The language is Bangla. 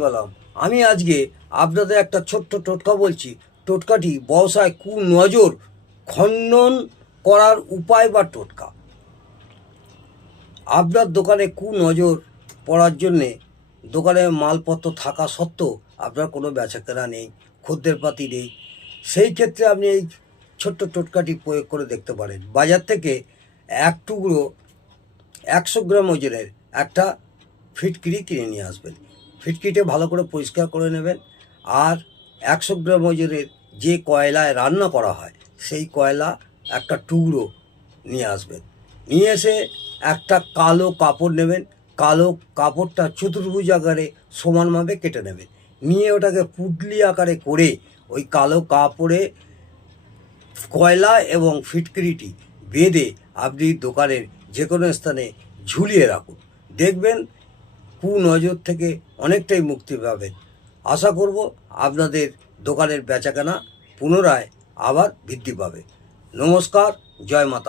বললাম আমি আজকে আপনাদের একটা ছোট্ট টোটকা বলছি। টোটকাটি ব্যবসায় কুনজর খণ্ডন করার উপায় বা টোটকা। আপনার দোকানে কুনজর পড়ার জন্যে দোকানে মালপত্র থাকা সত্ত্বেও আপনার কোনো বেচাকেনা নেই, খদ্দের পাতি নেই, সেই ক্ষেত্রে আপনি এই ছোট্ট টোটকাটি প্রয়োগ করে দেখতে পারেন। বাজার থেকে এক টুকরো 100 গ্রাম ওজনের একটা ফিটকিরি কিনে নিয়ে আসবেন। ফিটকিরিটা ভালো করে পরিষ্কার করে নেবেন। আর 100 গ্রাম ওজনের যে কয়লায় রান্না করা হয় সেই কয়লা একটা টুকরো নিয়ে আসবেন। নিয়ে এসে একটা কালো কাপড় নেবেন। কালো কাপড়টা চতুর্ভুজ আকারে সমানভাবে কেটে নেবেন। নিয়ে ওটাকে পুটলি আকারে করে ওই কালো কাপড়ে কয়লা এবং ফিটকিরিটি বেঁধে আপনি দোকানের যে কোনো স্থানে ঝুলিয়ে রাখুন। দেখবেন কুনজর থেকে অনেকটাই মুক্তি পাবেন। আশা করব আপনাদের দোকানের বেচাকেনা পুনরায় আবার বৃদ্ধি পাবে। নমস্কার, জয় মাতা।